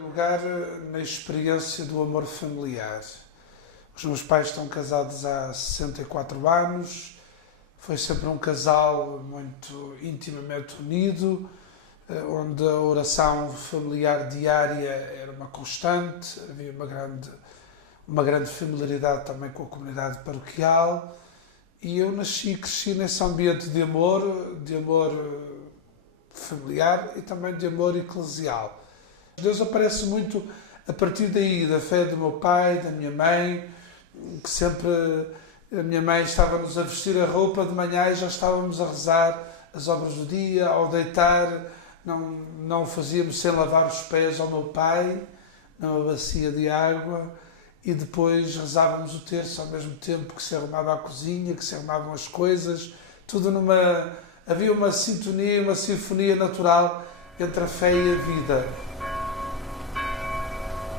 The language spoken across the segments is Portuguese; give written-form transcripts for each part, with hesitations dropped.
Lugar na experiência do amor familiar. Os meus pais estão casados há 64 anos, foi sempre um casal muito intimamente unido, onde a oração familiar diária era uma constante, havia uma grande familiaridade também com a comunidade paroquial, e eu nasci e cresci nesse ambiente de amor familiar e também de amor eclesial. Deus aparece muito a partir daí, da fé do meu pai, da minha mãe, que sempre a minha mãe estava-nos a vestir a roupa de manhã e já estávamos a rezar as obras do dia, ao deitar, não fazíamos sem lavar os pés ao meu pai, numa bacia de água, e depois rezávamos o terço ao mesmo tempo que se arrumava a cozinha, que se arrumavam as coisas, tudo havia uma sintonia, uma sinfonia natural entre a fé e a vida.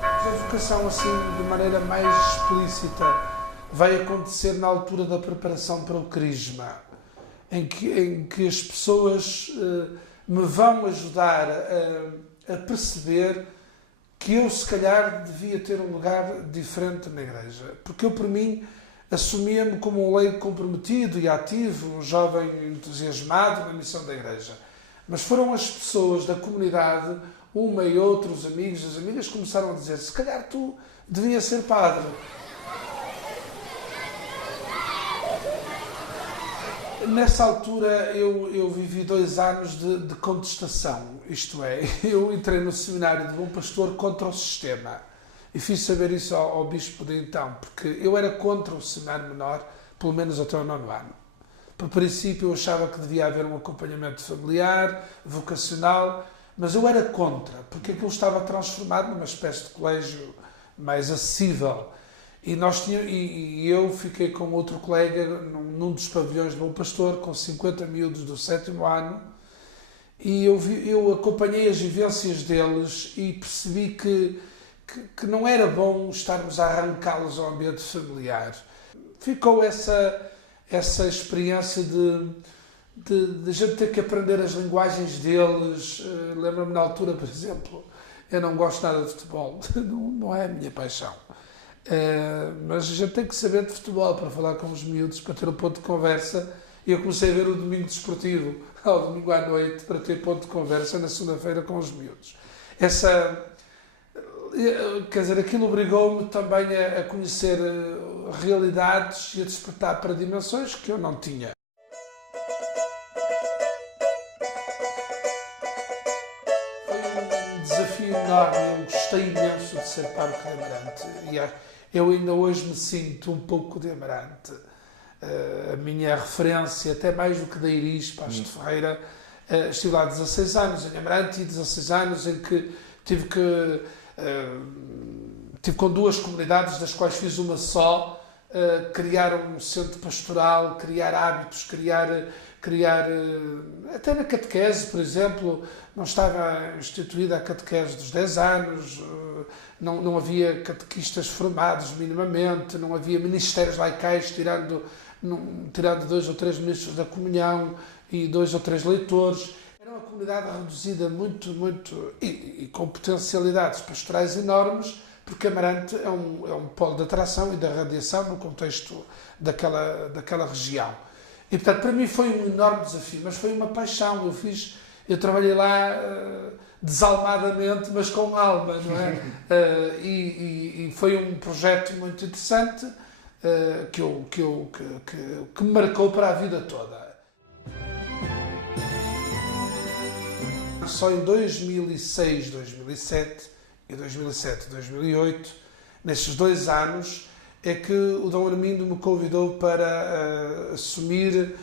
A vocação, assim, de maneira mais explícita, vai acontecer na altura da preparação para o Crisma, em que as pessoas me vão ajudar a perceber que eu, se calhar, devia ter um lugar diferente na Igreja. Porque eu, por mim, assumia-me como um leigo comprometido e ativo, um jovem entusiasmado na missão da Igreja. Mas foram as pessoas da comunidade, uma e outra, os amigos, as amigas, começaram a dizer: se calhar tu devias ser padre. Nessa altura eu vivi 2 anos de contestação, isto é, eu entrei no seminário de Bom Pastor contra o sistema e fiz saber isso ao bispo de então, porque eu era contra o seminário menor, pelo menos até o 9º ano. Por princípio eu achava que devia haver um acompanhamento familiar, vocacional, mas eu era contra, porque aquilo estava transformado numa espécie de colégio mais acessível. E eu fiquei com outro colega num dos pavilhões de Bom Pastor, com 50 miúdos do 7º ano, e eu acompanhei as vivências deles e percebi que não era bom estarmos a arrancá-los ao ambiente familiar. Ficou essa experiência de gente ter que aprender as linguagens deles. Lembro-me na altura, por exemplo, eu não gosto nada de futebol, não é a minha paixão. Mas a gente tem que saber de futebol para falar com os miúdos, para ter um ponto de conversa. E eu comecei a ver o Domingo Desportivo ao domingo à noite para ter ponto de conversa na segunda-feira com os miúdos. Quer dizer, aquilo obrigou-me também a conhecer realidades e a despertar para dimensões que eu não tinha. Foi um desafio enorme, eu gostei imenso de ser pároco de Amarante e eu ainda hoje me sinto um pouco de Amarante. A minha referência, até mais do que da Iris Paz de Ferreira, estive lá 16 anos em Amarante e 16 anos em que tive com 2 comunidades, das quais fiz uma só, criar um centro pastoral, criar hábitos, criar até na catequese, por exemplo, não estava instituída a catequese dos 10 anos, não havia catequistas formados minimamente, não havia ministérios laicais tirando 2 ou 3 ministros da comunhão e 2 ou 3 leitores. Era uma comunidade reduzida muito e com potencialidades pastorais enormes, porque Amarante é um polo de atração e de radiação no contexto daquela região. E, portanto, para mim foi um enorme desafio, mas foi uma paixão. Eu trabalhei lá desalmadamente, mas com alma, não é? E foi um projeto muito interessante que me marcou para a vida toda. Só em 2006, 2007 e 2007, 2008, nestes 2 anos, é que o Dom Armindo me convidou para assumir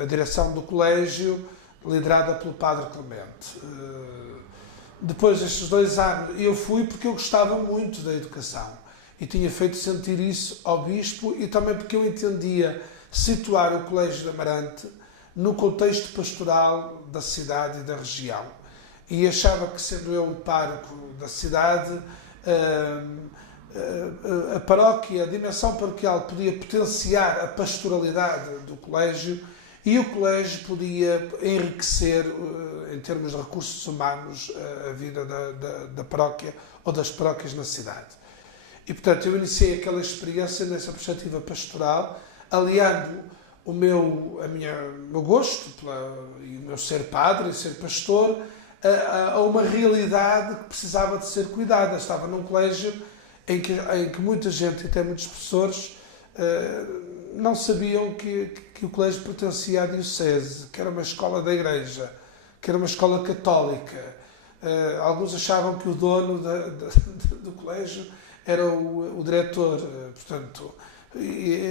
a direção do colégio, liderada pelo Padre Clemente. Depois destes 2 anos, eu fui porque eu gostava muito da educação e tinha feito sentir isso ao Bispo e também porque eu entendia situar o Colégio de Amarante no contexto pastoral da cidade e da região. E achava que, sendo eu o pároco da cidade, a paróquia, a dimensão paroquial podia potenciar a pastoralidade do colégio e o colégio podia enriquecer, em termos de recursos humanos, a vida da paróquia ou das paróquias na cidade. E, portanto, eu iniciei aquela experiência nessa perspectiva pastoral, aliando o meu gosto e o meu ser padre e ser pastor a uma realidade que precisava de ser cuidada. Estava num colégio em que muita gente, e até muitos professores, não sabiam que o colégio pertencia à diocese, que era uma escola da Igreja, que era uma escola católica. Alguns achavam que o dono do colégio era o diretor. Portanto,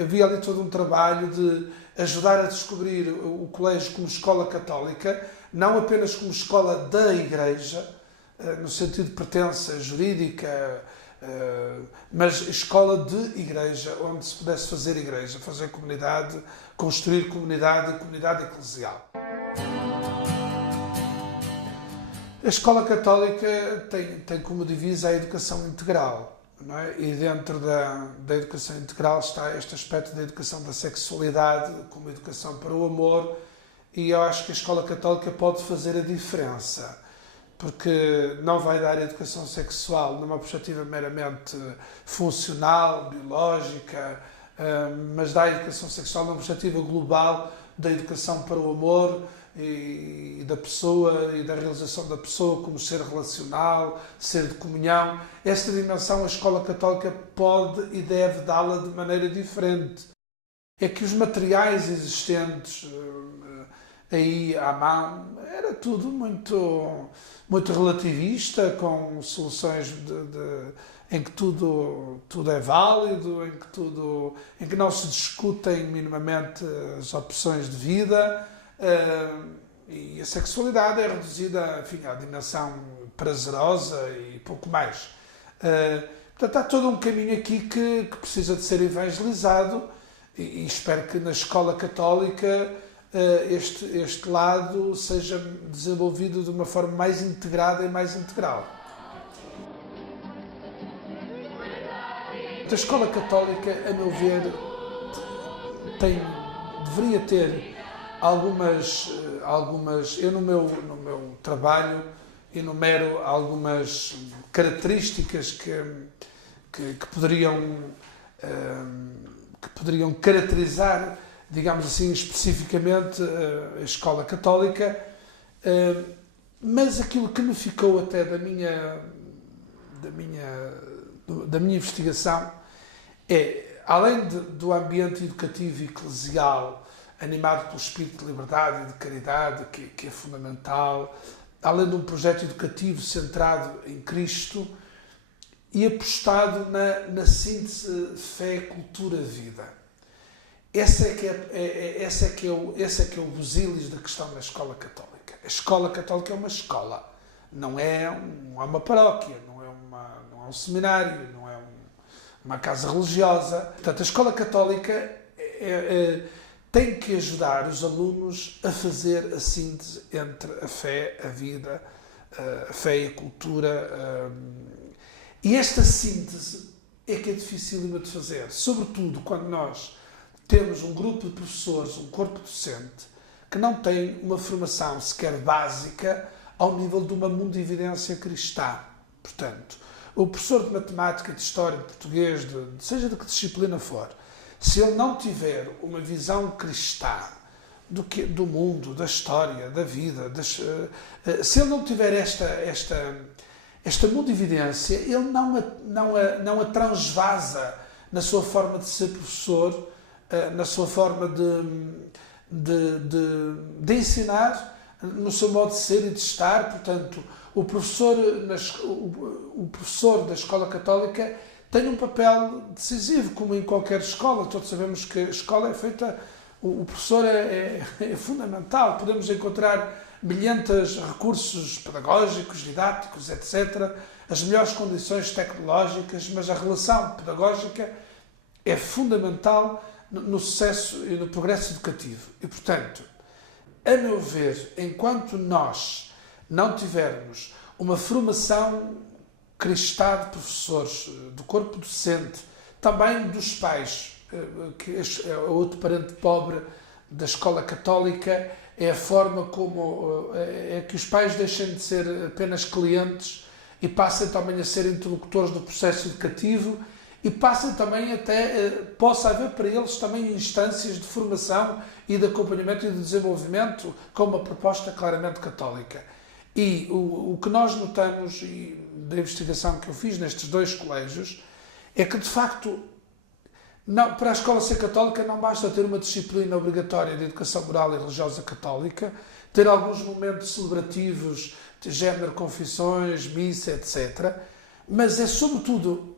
havia ali todo um trabalho de ajudar a descobrir o colégio como escola católica, não apenas como escola da Igreja, no sentido de pertença jurídica, mas escola de igreja, onde se pudesse fazer igreja, fazer comunidade, construir comunidade e comunidade eclesial. A escola católica tem como divisa a educação integral, não é? E dentro da educação integral está este aspecto da educação da sexualidade como educação para o amor, e eu acho que a escola católica pode fazer a diferença, porque não vai dar educação sexual numa perspectiva meramente funcional, biológica, mas dá educação sexual numa perspectiva global da educação para o amor e da pessoa e da realização da pessoa como ser relacional, ser de comunhão. Esta dimensão a escola católica pode e deve dá-la de maneira diferente. É que os materiais existentes aí à mão era tudo muito relativista, com soluções em que tudo é válido, em que não se discutem minimamente as opções de vida, e a sexualidade é reduzida, enfim, à dimensão prazerosa e pouco mais. Portanto, há todo um caminho aqui que precisa de ser evangelizado, e espero que na escola católica este lado seja desenvolvido de uma forma mais integrada e mais integral. A escola católica, a meu ver, deveria ter algumas eu no meu trabalho enumero algumas características que poderiam caracterizar, digamos assim, especificamente a escola católica, mas aquilo que me ficou até da minha investigação é, além do ambiente educativo e eclesial animado pelo espírito de liberdade e de caridade, que é fundamental, além de um projeto educativo centrado em Cristo e apostado na síntese fé, cultura, vida. Esse é que é o busilis da questão da escola católica. A escola católica é uma escola, não é uma paróquia, não é um seminário, não é uma casa religiosa. Portanto, a escola católica tem que ajudar os alunos a fazer a síntese entre a fé, a vida, a fé e a cultura. E esta síntese é que é dificílima de fazer, sobretudo quando nós temos um grupo de professores, um corpo docente, que não tem uma formação sequer básica ao nível de uma mundividência cristã. Portanto, o professor de matemática, de história, de português, seja de que disciplina for, se ele não tiver uma visão cristã do mundo, da história, da vida, se ele não tiver esta mundividência, ele não a transvasa na sua forma de ser professor, na sua forma de ensinar, no seu modo de ser e de estar. Portanto, o professor da escola católica tem um papel decisivo, como em qualquer escola. Todos sabemos que a escola é feita, o professor é fundamental. Podemos encontrar milhentos recursos pedagógicos, didáticos, etc., as melhores condições tecnológicas, mas a relação pedagógica é fundamental no sucesso e no progresso educativo. E, portanto, a meu ver, enquanto nós não tivermos uma formação cristã de professores, do corpo docente, também dos pais, que é outro parente pobre da escola católica, é a forma como é que os pais deixem de ser apenas clientes e passem também a ser interlocutores do processo educativo e passem também até, possa haver para eles também instâncias de formação e de acompanhamento e de desenvolvimento com uma proposta claramente católica. E o que nós notamos, e da investigação que eu fiz nestes dois colégios, é que de facto, não, para a escola ser católica não basta ter uma disciplina obrigatória de educação moral e religiosa católica, ter alguns momentos celebrativos de género, confissões, missa, etc. Mas é sobretudo,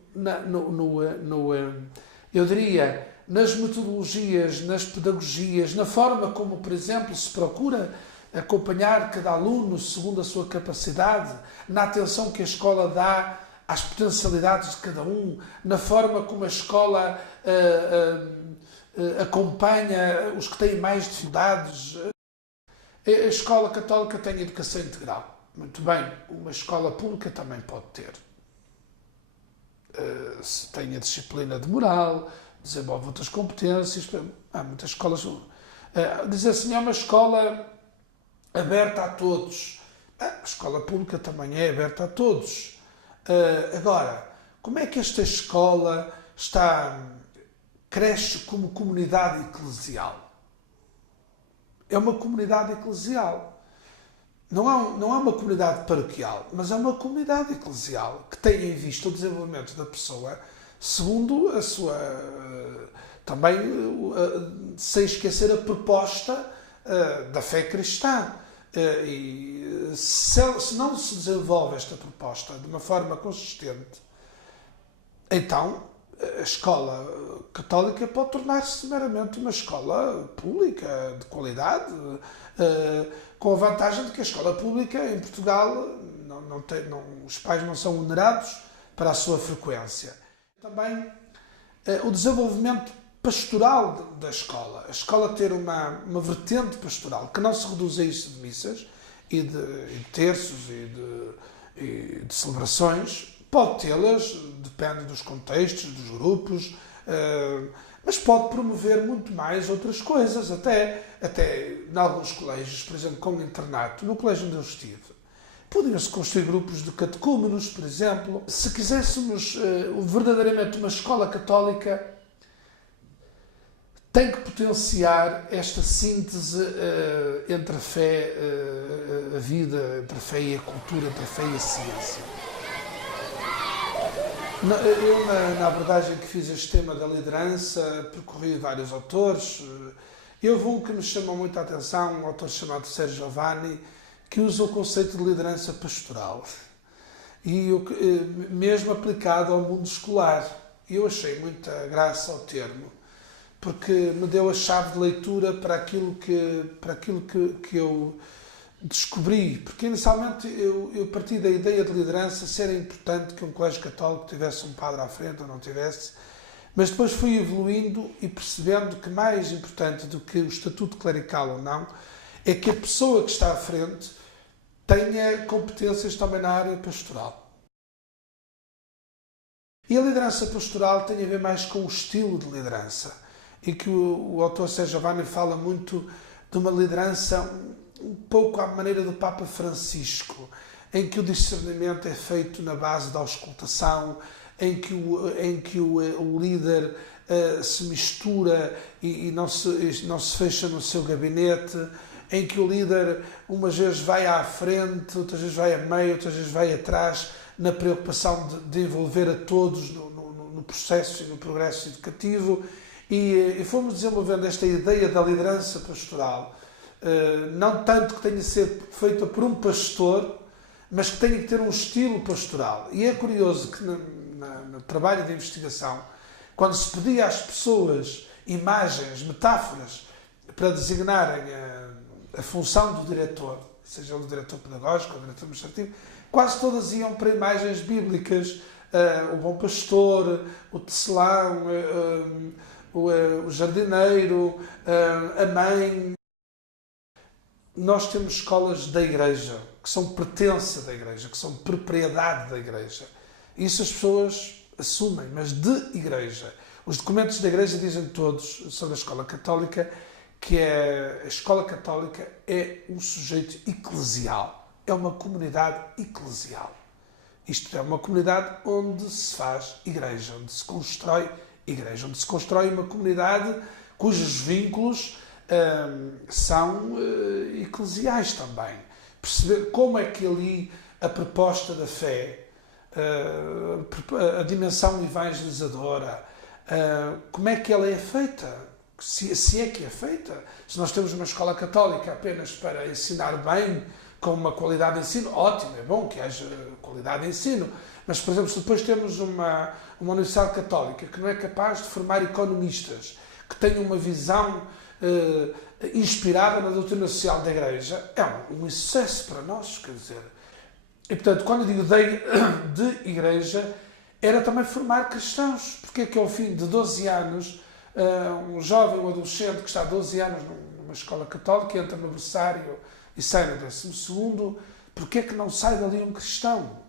eu diria, nas metodologias, nas pedagogias, na forma como, por exemplo, se procura acompanhar cada aluno segundo a sua capacidade, na atenção que a escola dá às potencialidades de cada um, na forma como a escola acompanha os que têm mais dificuldades. A escola católica tem educação integral. Muito bem, uma escola pública também pode ter. Se tem a disciplina de moral, desenvolve outras competências. Há muitas escolas. Dizer assim, é uma escola aberta a todos. A escola pública também é aberta a todos. Agora, como é que esta escola cresce como comunidade eclesial? É uma comunidade eclesial. Não é uma comunidade paroquial, mas é uma comunidade eclesial que tem em vista o desenvolvimento da pessoa segundo a sua... também sem esquecer a proposta da fé cristã. E se não se desenvolve esta proposta de uma forma consistente, então a escola católica pode tornar-se meramente uma escola pública de qualidade, com a vantagem de que a escola pública em Portugal os pais não são onerados para a sua frequência. Também o desenvolvimento pastoral da escola. A escola ter uma vertente pastoral que não se reduz a isso de missas e de terços e de celebrações. Pode tê-las, depende dos contextos, dos grupos, mas pode promover muito mais outras coisas, até em alguns colégios, por exemplo, com o internato, no colégio onde eu estive. Podiam-se construir grupos de catecúmenos, por exemplo. Se quiséssemos verdadeiramente uma escola católica, tem que potenciar esta síntese entre a fé, a vida, entre a fé e a cultura, entre a fé e a ciência. Eu, na abordagem que fiz este tema da liderança, percorri vários autores. Houve um que me chamou muito a atenção, um autor chamado Sérgio Giovanni, que usa o conceito de liderança pastoral, e mesmo aplicado ao mundo escolar. Eu achei muita graça ao termo, porque me deu a chave de leitura para aquilo que eu descobri. Porque inicialmente eu parti da ideia de liderança ser importante que um colégio católico tivesse um padre à frente ou não tivesse, mas depois fui evoluindo e percebendo que mais importante do que o estatuto clerical ou não, é que a pessoa que está à frente tenha competências também na área pastoral. E a liderança pastoral tem a ver mais com o estilo de liderança, em que o autor Sérgio Giovanni fala muito de uma liderança um pouco à maneira do Papa Francisco, em que o discernimento é feito na base da auscultação, em que o líder se mistura e não se fecha no seu gabinete, em que o líder umas vezes vai à frente, outras vezes vai a meio, outras vezes vai atrás, na preocupação de envolver a todos no processo e no progresso educativo. E fomos desenvolvendo esta ideia da liderança pastoral, não tanto que tenha de ser feita por um pastor, mas que tenha que ter um estilo pastoral. E é curioso que no trabalho de investigação, quando se pedia às pessoas imagens, metáforas, para designarem a função do diretor, seja ele o diretor pedagógico ou o diretor administrativo, quase todas iam para imagens bíblicas. O bom pastor, o tecelão, o jardineiro, a mãe. Nós temos escolas da Igreja, que são pertença da Igreja, que são propriedade da Igreja. Isso as pessoas assumem, mas de igreja. Os documentos da igreja dizem todos sobre a escola católica que a escola católica é um sujeito eclesial, é uma comunidade eclesial. Isto é uma comunidade onde se faz igreja, onde se constrói igreja, onde se constrói uma comunidade cujos vínculos são eclesiais também. Perceber como é que ali a proposta da fé, a dimensão evangelizadora, como é que ela é feita? Se é que é feita, se nós temos uma escola católica apenas para ensinar bem, com uma qualidade de ensino, ótimo, é bom que haja qualidade de ensino, mas, por exemplo, se depois temos uma universidade católica que não é capaz de formar economistas, que tenham uma visão inspirada na doutrina social da Igreja, é um excesso para nós, quer dizer. E, portanto, quando eu digo de Igreja, era também formar cristãos, porque é que ao fim de 12 anos, um jovem, um adolescente que está há 12 anos numa escola católica, entra no berçário e sai no 12º, porque é que não sai dali um cristão?